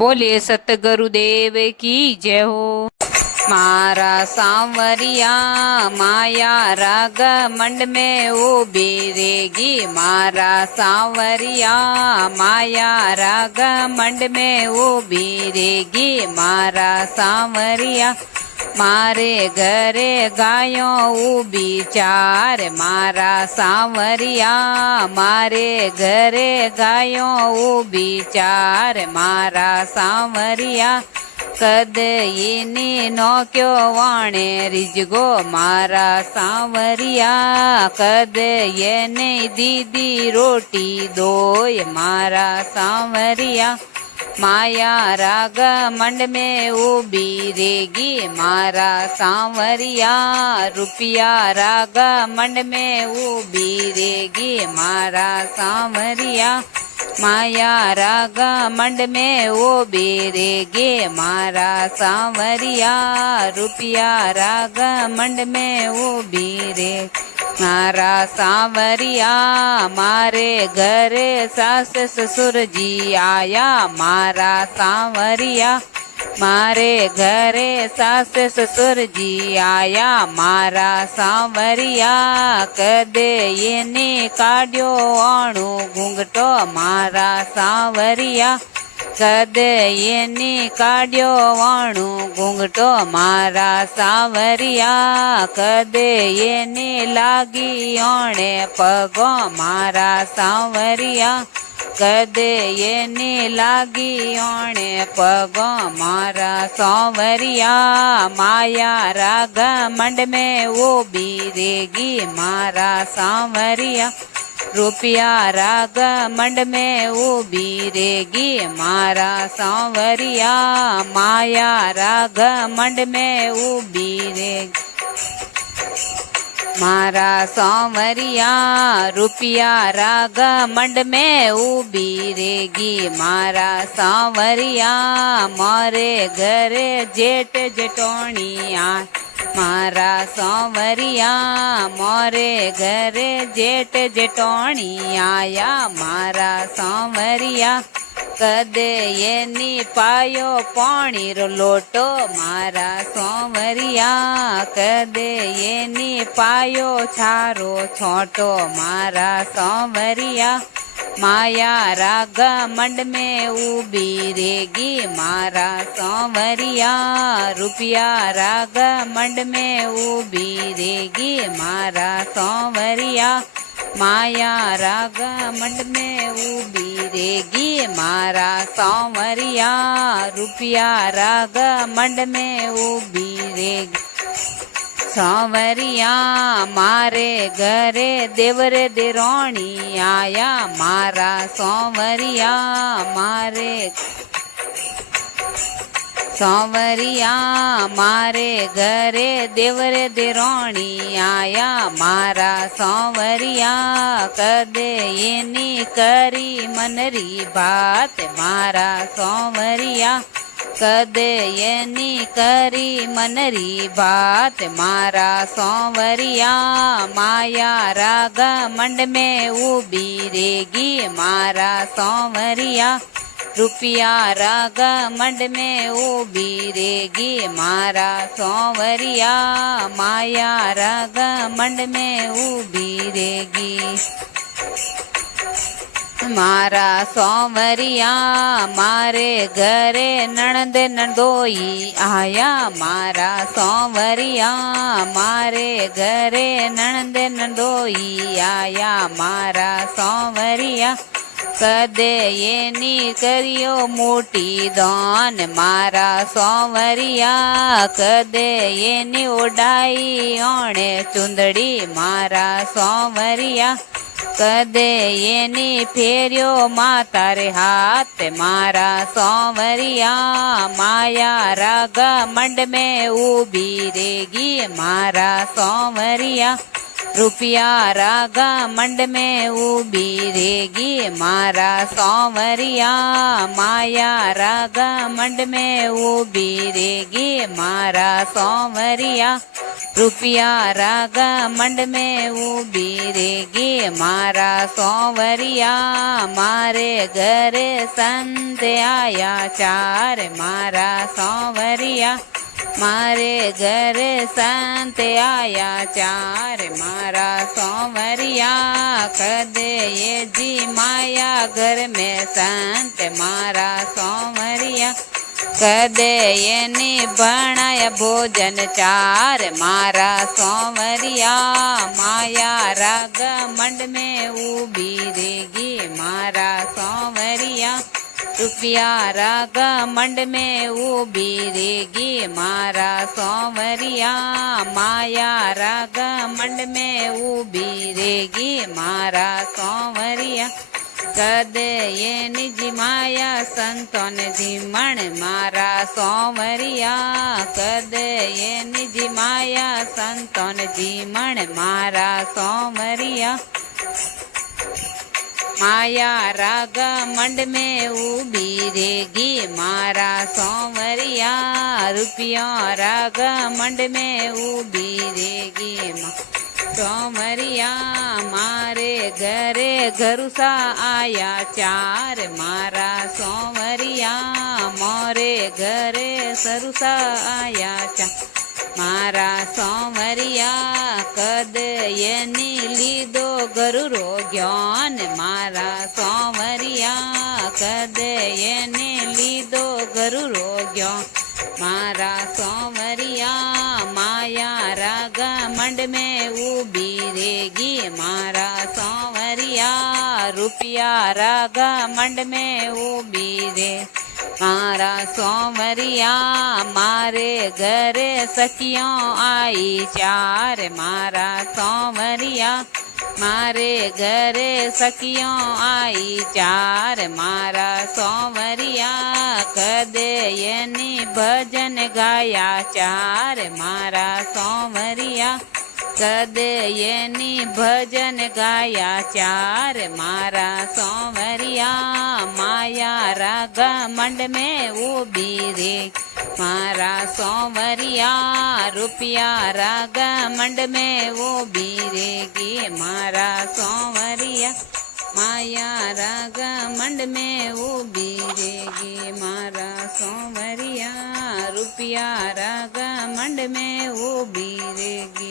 बोले सतगुरुदेव की जय हो। मारा सांवरिया माया राग मंड में उभी रेगी। मारा सांवरिया माया राग मंड में उभी रेगी। मारा सांवरिया मारे घरे गायों उभी चार। मारा सांवरिया मारे घरे गायों उभी चार। मारा सांवरिया कद येनी नौक्यो वाणे रिजगो। मारा सांवरिया कद येने दीदी रोटी दोय। मारा सांवरिया माया राग मंड में उभी रेगी। मारा सांवरिया रुपया राग मंड में उभी रेगी। मारा सांवरिया माया राग मंड में उभी रेगी। मारा सांवरिया रुपया राग मंड में उभी रे। मारा सांवरिया मारे घरे सास ससुर जी आया। मारा सांवरिया मारे घरे सास ससुर जी आया। मारा सांवरिया कदे येने काढ़्यो आणु घूंघटो। मारा सांवरिया कदे येने काढ़्यो आणु घूंघटो। मारा सांवरिया कदे येने लागी ओणे पगो। मारा सांवरिया कदे येने लागी ओणे पगो। मारा सांवरिया माया राग मंड में उभी रेगी। मारा सांवरिया रुपया राग मंड में उभी रेगी। मारा सांवरिया माया राग मंड में उभी रेगी। मारा सांवरिया रुपया राग मंड में उभी रेगी। मारा सांवरिया मारे घरे जेठ जेठोणिया। मारा सांवरिया मोरे घरे जेठ जेठोणी आया। मारा सांवरिया कदे येनी पायो पानी रो लोटो। मारा सांवरिया कदे येनी पायो छारो छोटो। मारा सांवरिया माया राग मंड में उभी रेगी। मारा सांवरिया रुपया राग मंड में उभी रेगी। मारा सांवरिया माया राग मंड में उभी रेगी। मारा सांवरिया रुपया राग मंड में उभी रेगी। सांवरिया मारे घरे देवर देरोणी आया। मारा सांवरिया मारे सांवरिया मारे घरे देवर देरोणी आया। मारा सांवरिया कदे येनी करी मनरी बात। मारा सांवरिया कदे येनी करी मनरी बात। मारा सांवरिया माया राग मंड में उभी रेगी। मारा सांवरिया रुपया राग मंड में उभी रेगी। मारा सांवरिया माया राग मंड में उभी रेगी। मारा सांवरिया मारे घरे नणंद नंदोई आया। मारा सांवरिया मारे घरे नणंद नंदोई आया। मारा सांवरिया कदे येनी करियो मोटी दान। मारा सांवरिया कदे येनी उड़ाई ओणे चुंदड़ी। मारा सांवरिया कदे येनी फेरियो माता रे हाथ। मारा सांवरिया माया राग मंड में उभी रेगी। मारा सांवरिया रुपया राग मंड में उभी रेगी। मारा सांवरिया माया राग मंड में उभी रेगी। मारा सांवरिया रुपया राग मंड में ऊबी रेगी मारा सोवरिया मारे घरे संत आया चार मारा सोवरिया मारे घरे संत आया चार मारा सोवरिया कदे ये जी माया घर में संत मारा सोवरिया कदे एनी बनाया भोजन चार मारा सोमरिया माया राग मंड में ऊबी रेगी मारा सोमरिया रुपया राग मंड में ऊबी रेगी मारा सोमरिया माया राग मंड में ऊबी रेगी मारा सोमरिया कदे ये निज माया संतों धीमण मारा सोमरिया कदे ये निज माया संतों धीमण मारा सोमरिया माया राग मंड में ऊबी रेगी मारा सोमरिया रुपया राग मंड में ऊबी रेगी सोमरिया मारे घरे घरुसा आया चार मारा सोमरिया मोरे घरे सरुसा आया चार मारा सोमरिया कद येनी लीधो गरुरो ज्ञान मारा सोमरिया कद येनी लीधो गरुरो ज्ञान मारा सोमरिया माया राग मंड में ऊबी रेगी मारा सोमरिया रुपया राग मंड में ऊबी रे मारा सोमरिया मारे घरे सखियों आई चार मारा सोमरिया मारे घरे सखियों आई चार मारा सोमरिया कदे येनी भजन गाया चार मारा सोमरिया कदे येनी भजन गाया चार मारा सोमरिया माया राग मंड में ऊबी रे मारा सोमरिया रुपया राग मंड में ऊबी रेगी मारा सोमरिया माया राग मंड में ऊबी रेगी मारा सोमरिया रुपया राग मंड में ऊबी रेगी।